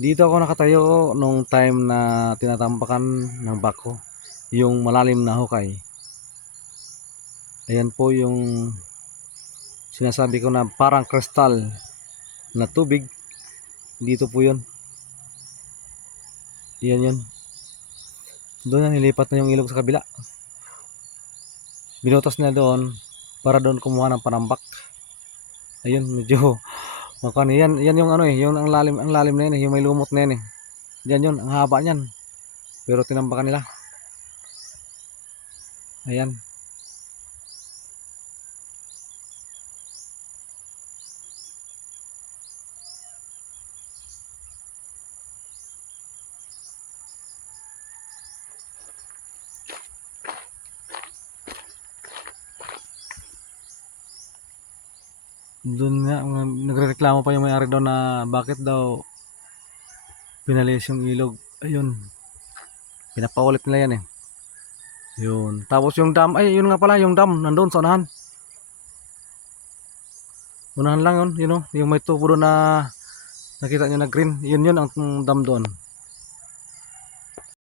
Dito ako nakatayo nung time na tinatampakan ng bako yung malalim na hukay. Ayan po yung sinasabi ko na parang kristal na tubig. Dito po yun. Yan yun. Doon yan, nilipat na yung ilog sa kabila. Binutas na doon para doon kumuha ng panambak. Ayun, medyo makani yan yung ano yung ang lalim na yun yung may lumot na yun Diyan yun, ang haba niyan. Pero tinambakan nila. Ayan. Doon nga, nagrereklamo pa yung may-ari doon na bakit daw pinalis yung ilog. Ayun, pinapaulit nila yan Yun. Tapos yung dam, ay yun nga pala, yung dam nandoon sa unahan. Unahan lang yun, yung may tubo doon na nakita nyo na green. Yun ang dam doon.